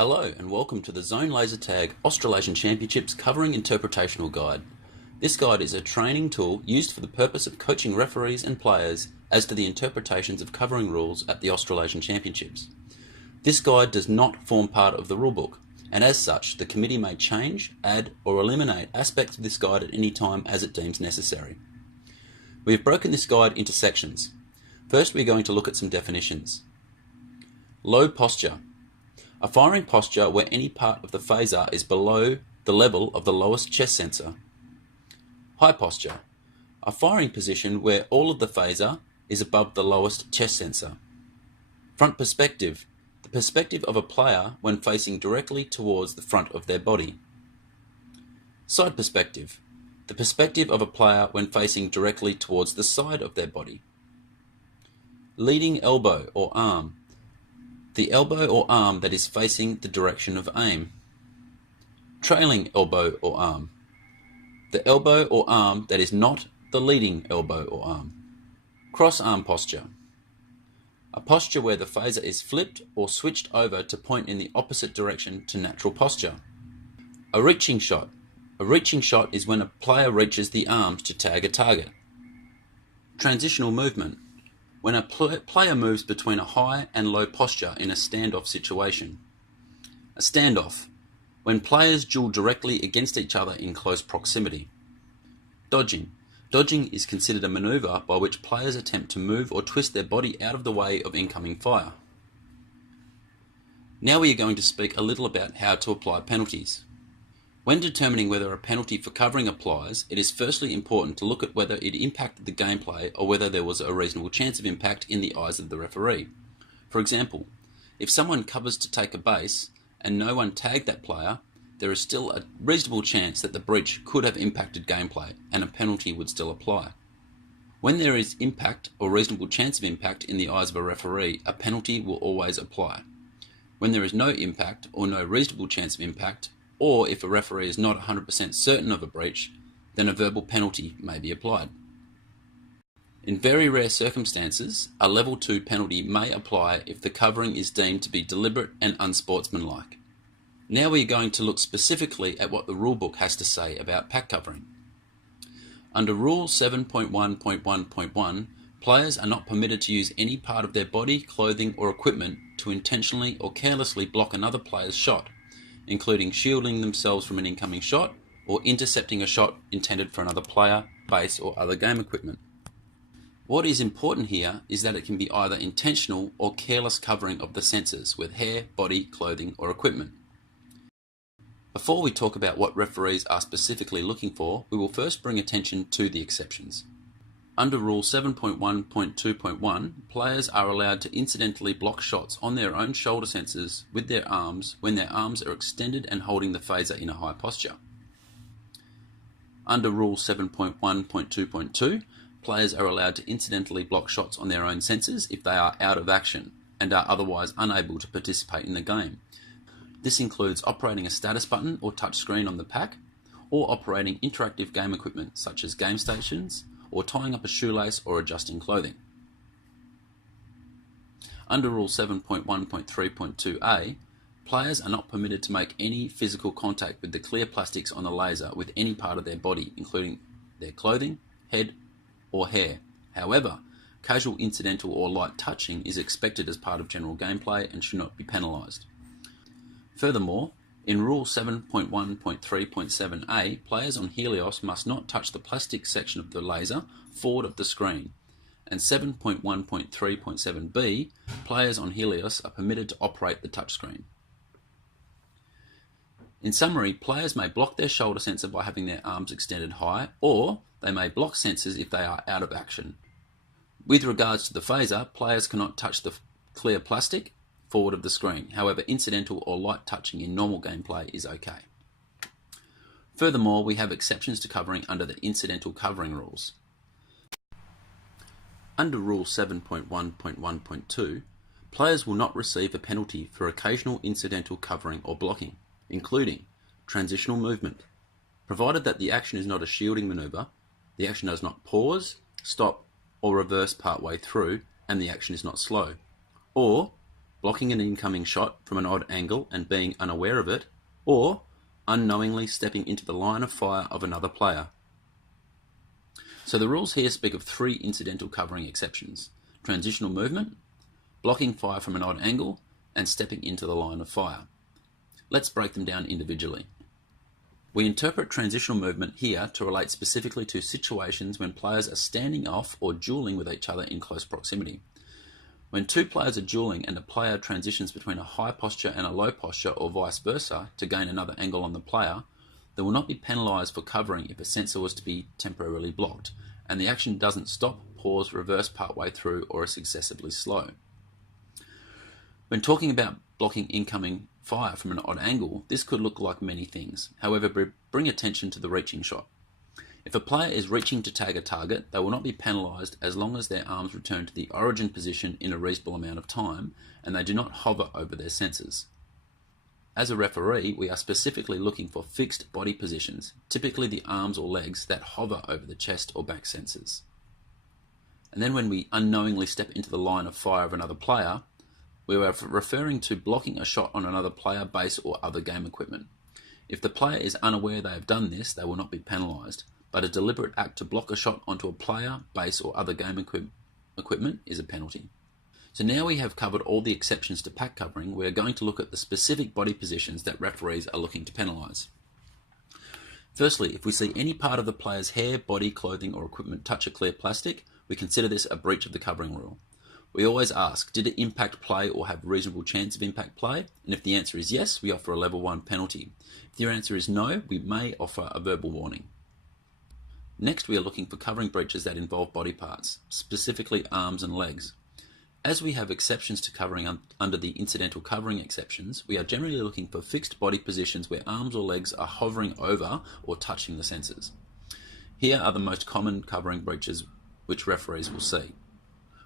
Hello and welcome to the Zone Laser Tag Australasian Championships Covering Interpretational Guide. This guide is a training tool used for the purpose of coaching referees and players as to the interpretations of covering rules at the Australasian Championships. This guide does not form part of the rulebook, and as such the committee may change, add or eliminate aspects of this guide at any time as it deems necessary. We have broken this guide into sections. First we are going to look at some definitions. Low posture. A firing posture where any part of the phaser is below the level of the lowest chest sensor. High posture. A firing position where all of the phaser is above the lowest chest sensor. Front perspective. The perspective of a player when facing directly towards the front of their body. Side perspective. The perspective of a player when facing directly towards the side of their body. Leading elbow or arm. The elbow or arm that is facing the direction of aim. Trailing elbow or arm. The elbow or arm that is not the leading elbow or arm. Cross arm posture. A posture where the phaser is flipped or switched over to point in the opposite direction to natural posture. A reaching shot. A reaching shot is when a player reaches the arms to tag a target. Transitional movement. When a player moves between a high and low posture in a standoff situation. A standoff. When players duel directly against each other in close proximity. Dodging. Dodging is considered a maneuver by which players attempt to move or twist their body out of the way of incoming fire. Now we are going to speak a little about how to apply penalties. When determining whether a penalty for covering applies, it is firstly important to look at whether it impacted the gameplay or whether there was a reasonable chance of impact in the eyes of the referee. For example, if someone covers to take a base and no one tagged that player, there is still a reasonable chance that the breach could have impacted gameplay and a penalty would still apply. When there is impact or reasonable chance of impact in the eyes of a referee, a penalty will always apply. When there is no impact or no reasonable chance of impact, or if a referee is not 100% certain of a breach, then a verbal penalty may be applied. In very rare circumstances, a level 2 penalty may apply if the covering is deemed to be deliberate and unsportsmanlike. Now we are going to look specifically at what the rulebook has to say about pack covering. Under Rule 7.1.1.1, players are not permitted to use any part of their body, clothing or equipment to intentionally or carelessly block another player's shot, including shielding themselves from an incoming shot or intercepting a shot intended for another player, base or other game equipment. What is important here is that it can be either intentional or careless covering of the senses with hair, body, clothing or equipment. Before we talk about what referees are specifically looking for, we will first bring attention to the exceptions. Under Rule 7.1.2.1, players are allowed to incidentally block shots on their own shoulder sensors with their arms when their arms are extended and holding the phaser in a high posture. Under Rule 7.1.2.2, players are allowed to incidentally block shots on their own sensors if they are out of action and are otherwise unable to participate in the game. This includes operating a status button or touch screen on the pack, or operating interactive game equipment such as game stations, or tying up a shoelace or adjusting clothing. Under Rule 7.1.3.2a, players are not permitted to make any physical contact with the clear plastics on the laser with any part of their body, including their clothing, head, or hair. However, casual, incidental, or light touching is expected as part of general gameplay and should not be penalised. Furthermore, in Rule 7.1.3.7a, players on Helios must not touch the plastic section of the laser forward of the screen, and 7.1.3.7b, players on Helios are permitted to operate the touchscreen. In summary, players may block their shoulder sensor by having their arms extended high, or they may block sensors if they are out of action. With regards to the phaser, players cannot touch the clear plastic forward of the screen. However, incidental or light touching in normal gameplay is okay. Furthermore, we have exceptions to covering under the incidental covering rules. Under Rule 7.1.1.2, players will not receive a penalty for occasional incidental covering or blocking, including transitional movement, provided that the action is not a shielding maneuver, the action does not pause, stop, or reverse partway through, and the action is not slow, or blocking an incoming shot from an odd angle and being unaware of it, or unknowingly stepping into the line of fire of another player. So the rules here speak of 3 incidental covering exceptions: transitional movement, blocking fire from an odd angle, and stepping into the line of fire. Let's break them down individually. We interpret transitional movement here to relate specifically to situations when players are standing off or dueling with each other in close proximity. When 2 players are dueling and a player transitions between a high posture and a low posture or vice versa to gain another angle on the player, they will not be penalised for covering if a sensor was to be temporarily blocked, and the action doesn't stop, pause, reverse partway through, or is excessively slow. When talking about blocking incoming fire from an odd angle, this could look like many things. However, bring attention to the reaching shot. If a player is reaching to tag a target, they will not be penalised as long as their arms return to the origin position in a reasonable amount of time and they do not hover over their sensors. As a referee, we are specifically looking for fixed body positions, typically the arms or legs that hover over the chest or back sensors. And then when we unknowingly step into the line of fire of another player, we are referring to blocking a shot on another player, base, or other game equipment. If the player is unaware they have done this, they will not be penalised, but a deliberate act to block a shot onto a player, base, or other game equipment is a penalty. So now we have covered all the exceptions to pack covering, we are going to look at the specific body positions that referees are looking to penalise. Firstly, if we see any part of the player's hair, body, clothing, or equipment touch a clear plastic, we consider this a breach of the covering rule. We always ask, did it impact play or have reasonable chance of impact play? And if the answer is yes, we offer a level 1 penalty. If the answer is no, we may offer a verbal warning. Next, we are looking for covering breaches that involve body parts, specifically arms and legs. As we have exceptions to covering under the incidental covering exceptions, we are generally looking for fixed body positions where arms or legs are hovering over or touching the sensors. Here are the most common covering breaches which referees will see.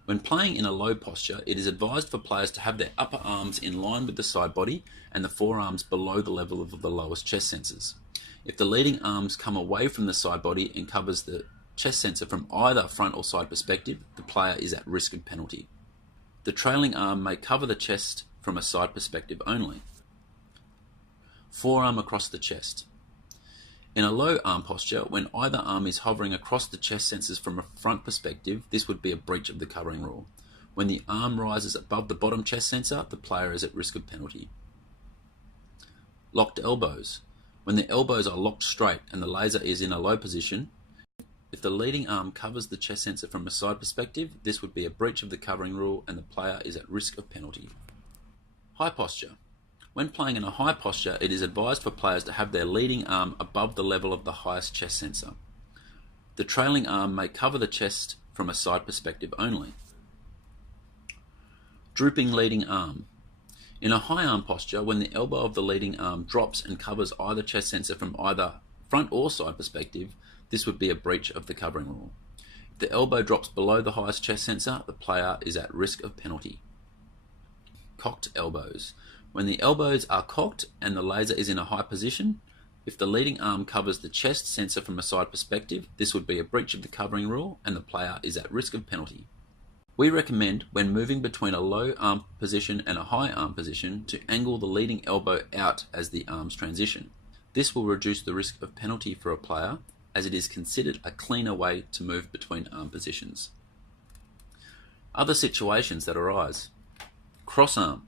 When playing in a low posture, it is advised for players to have their upper arms in line with the side body and the forearms below the level of the lowest chest sensors. If the leading arms come away from the side body and covers the chest sensor from either front or side perspective, the player is at risk of penalty. The trailing arm may cover the chest from a side perspective only. Forearm across the chest. In a low arm posture, when either arm is hovering across the chest sensors from a front perspective, this would be a breach of the covering rule. When the arm rises above the bottom chest sensor, the player is at risk of penalty. Locked elbows. When the elbows are locked straight and the laser is in a low position, if the leading arm covers the chest sensor from a side perspective, this would be a breach of the covering rule and the player is at risk of penalty. High posture. When playing in a high posture, it is advised for players to have their leading arm above the level of the highest chest sensor. The trailing arm may cover the chest from a side perspective only. Drooping leading arm. In a high arm posture, when the elbow of the leading arm drops and covers either chest sensor from either front or side perspective, this would be a breach of the covering rule. If the elbow drops below the highest chest sensor, the player is at risk of penalty. Cocked elbows. When the elbows are cocked and the laser is in a high position, if the leading arm covers the chest sensor from a side perspective, this would be a breach of the covering rule and the player is at risk of penalty. We recommend, when moving between a low arm position and a high arm position, to angle the leading elbow out as the arms transition. This will reduce the risk of penalty for a player, as it is considered a cleaner way to move between arm positions. Other situations that arise. Cross arm.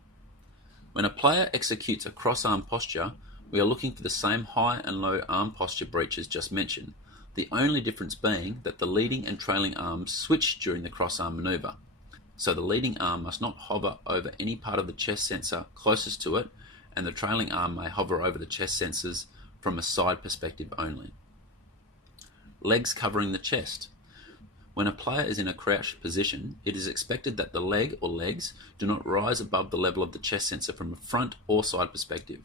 When a player executes a cross arm posture, we are looking for the same high and low arm posture breaches just mentioned, the only difference being that the leading and trailing arms switch during the cross arm maneuver. So the leading arm must not hover over any part of the chest sensor closest to it, and the trailing arm may hover over the chest sensors from a side perspective only. Legs covering the chest. When a player is in a crouched position, it is expected that the leg or legs do not rise above the level of the chest sensor from a front or side perspective.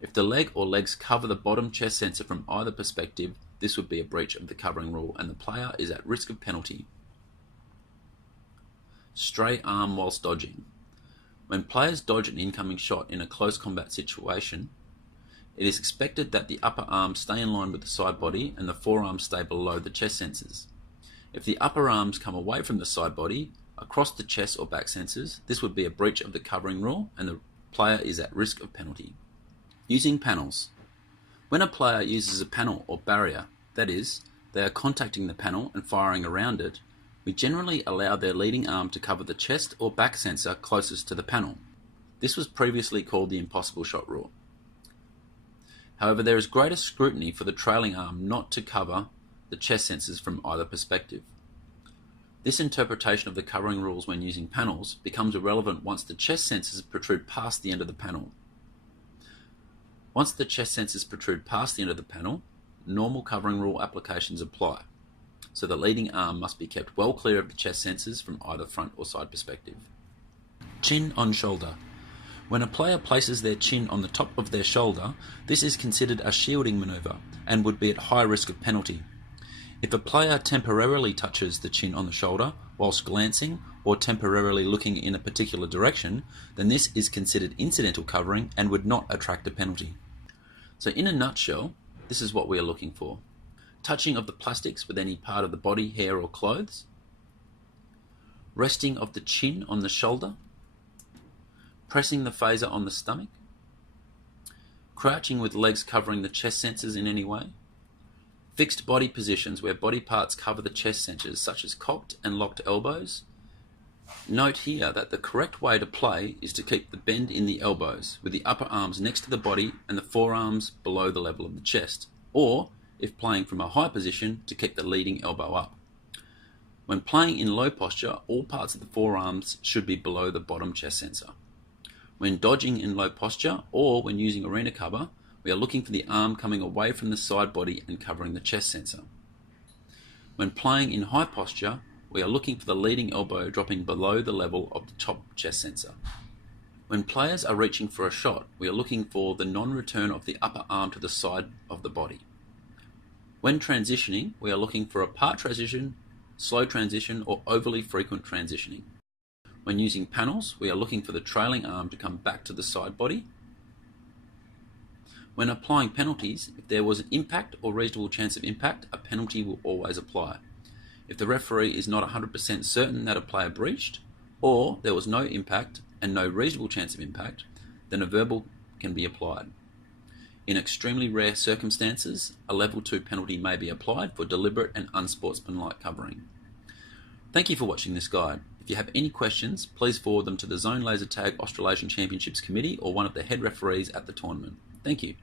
If the leg or legs cover the bottom chest sensor from either perspective, this would be a breach of the covering rule and the player is at risk of penalty. Stray arm whilst dodging. When players dodge an incoming shot in a close combat situation, it is expected that the upper arms stay in line with the side body and the forearms stay below the chest sensors. If the upper arms come away from the side body, across the chest or back sensors, this would be a breach of the covering rule and the player is at risk of penalty. Using panels. When a player uses a panel or barrier, that is, they are contacting the panel and firing around it, we generally allow their leading arm to cover the chest or back sensor closest to the panel. This was previously called the impossible shot rule. However, there is greater scrutiny for the trailing arm not to cover the chest sensors from either perspective. This interpretation of the covering rules when using panels becomes irrelevant once the chest sensors protrude past the end of the panel. Once the chest sensors protrude past the end of the panel, normal covering rule applications apply, so the leading arm must be kept well clear of the chest sensors from either front or side perspective. Chin on shoulder. When a player places their chin on the top of their shoulder, this is considered a shielding maneuver and would be at high risk of penalty. If a player temporarily touches the chin on the shoulder whilst glancing or temporarily looking in a particular direction, then this is considered incidental covering and would not attract a penalty. So in a nutshell, this is what we are looking for. Touching of the plastics with any part of the body, hair or clothes, resting of the chin on the shoulder, pressing the phaser on the stomach, crouching with legs covering the chest sensors in any way, fixed body positions where body parts cover the chest sensors such as cocked and locked elbows. Note here that the correct way to play is to keep the bend in the elbows with the upper arms next to the body and the forearms below the level of the chest, or if playing from a high position, to keep the leading elbow up. When playing in low posture, all parts of the forearms should be below the bottom chest sensor. When dodging in low posture or when using arena cover, we are looking for the arm coming away from the side body and covering the chest sensor. When playing in high posture, we are looking for the leading elbow dropping below the level of the top chest sensor. When players are reaching for a shot, we are looking for the non-return of the upper arm to the side of the body. When transitioning, we are looking for a part transition, slow transition, or overly frequent transitioning. When using panels, we are looking for the trailing arm to come back to the side body. When applying penalties, if there was an impact or reasonable chance of impact, a penalty will always apply. If the referee is not 100% certain that a player breached, or there was no impact and no reasonable chance of impact, then a verbal can be applied. In extremely rare circumstances, a level 2 penalty may be applied for deliberate and unsportsmanlike covering. Thank you for watching this guide. If you have any questions, please forward them to the Zone Laser Tag Australasian Championships Committee or one of the head referees at the tournament. Thank you.